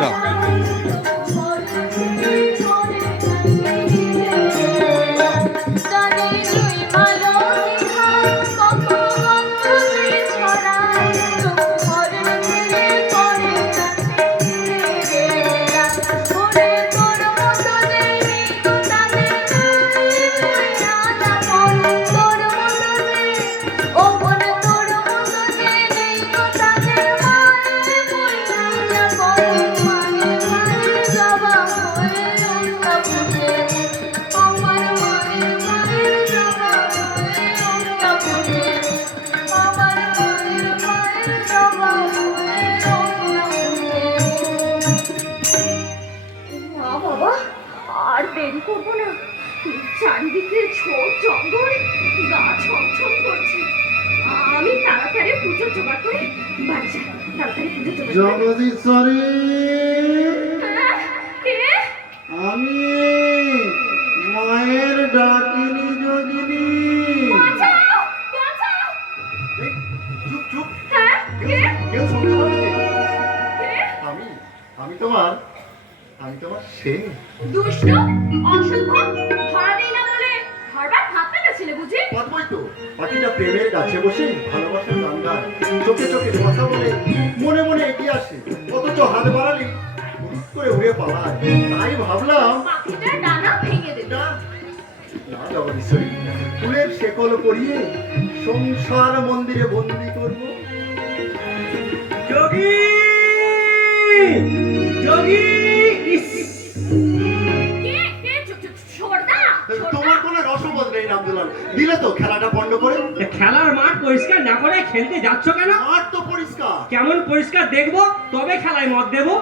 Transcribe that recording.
যাও। চারিদিকে ছোট জঙ্গল, গা ছমছম করছে। আমি তাড়াতাড়ি পুজো জোগাড় করে বাড়ি যাই। তাড়াতাড়ি পুজো জোগাড় করে। জগদীশ্বরী, কে? আমি মায়ের ডাকিনি যোগিনী। বাঁচাও, বাঁচাও। চুপ চুপ, হ্যাঁ, কে? কেউ শুনতে পাবে? কে? আমি তোমার সে। দুষ্ট, অসভ্য, ধরা নেই না বলে ঘরবার থাকতে গেছিলে বুঝি? পাঠবই তো, পাখিটা প্রেমের গাছে বসে ভালোবাসার গান গায়, চোখে চোখে কথা বলে, মনে মনে এগিয়ে আসে, অথচ হাত বাড়ালি হুট করে উড়ে পালায়। তাই ভাবলাম পাখিটার ডানা ভেঙে দেবে। না না জগদীশ্বরী, ফুলের শেকল পরিয়ে সংসার মন্দিরে বন্দি করবো। যোগী, যোগী, কে? ছোড়দা? তোমার কোনো রসবোধ নেই রামদুলাল, দিলে তো খেলাটা বন্ধ করে। খেলার মাঠ পরিষ্কার না করে খেলতে যাচ্ছ কেন? মাঠ তো পরিষ্কার। কেমন পরিষ্কার দেখবো তবে খেলায় মত দেবো।